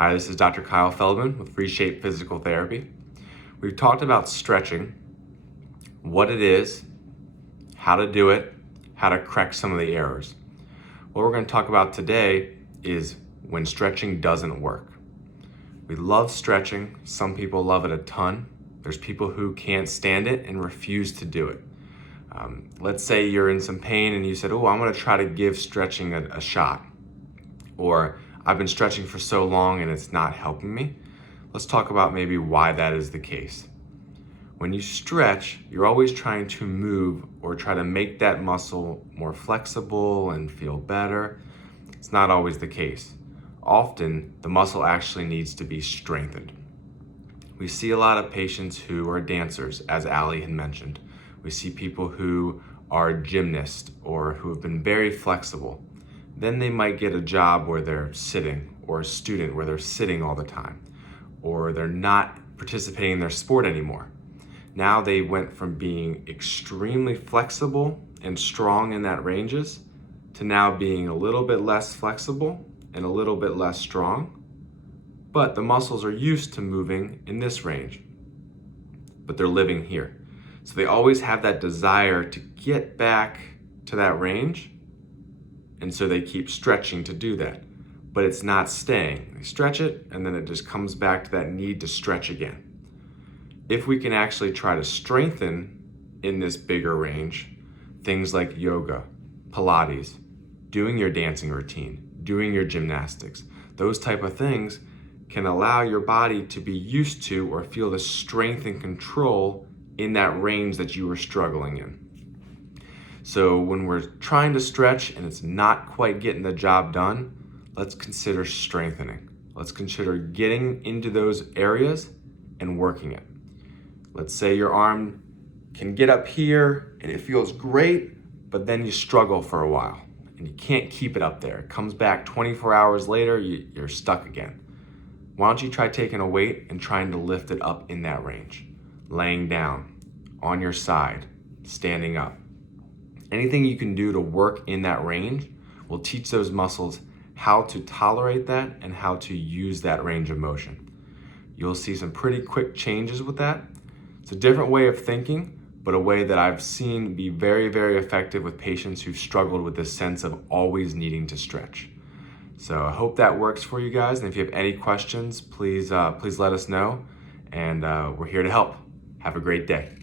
Hi, this is Dr. Kyle Feldman with Reshape Physical Therapy. We've talked about stretching, what it is, how to do it, how to correct some of the errors. What we're going to talk about today is when stretching doesn't work. We love stretching. Some people love it a ton. There's people who can't stand it and refuse to do it. Let's say you're in some pain and you said, I'm going to try to give stretching a shot. Or I've been stretching for so long and it's not helping me. Let's talk about maybe why that is the case. When you stretch, you're always trying to move or try to make that muscle more flexible and feel better. It's not always the case. Often, the muscle actually needs to be strengthened. We see a lot of patients who are dancers, as Ali had mentioned. We see people who are gymnasts or who have been very flexible. Then they might get a job where they're sitting, or a student where they're sitting all the time, or they're not participating in their sport anymore. Now they went from being extremely flexible and strong in that ranges to now being a little bit less flexible and a little bit less strong, but the muscles are used to moving in this range, but they're living here. So they always have that desire to get back to that range, and so they keep stretching to do that, but it's not staying. They stretch it, and then it just comes back to that need to stretch again. If we can actually try to strengthen in this bigger range, things like yoga, Pilates, doing your dancing routine, doing your gymnastics, those type of things can allow your body to be used to or feel the strength and control in that range that you were struggling in. So when we're trying to stretch and it's not quite getting the job done, let's consider strengthening. Let's consider getting into those areas and working it. Let's say your arm can get up here and it feels great, but then you struggle for a while and you can't keep it up there. It comes back 24 hours later, you're stuck again. Why don't you try taking a weight and trying to lift it up in that range? Laying down, on your side, standing up. Anything you can do to work in that range will teach those muscles how to tolerate that and how to use that range of motion. You'll see some pretty quick changes with that. It's a different way of thinking, but a way that I've seen be very, very effective with patients who've struggled with this sense of always needing to stretch. So I hope that works for you guys. And if you have any questions, please let us know. And we're here to help. Have a great day.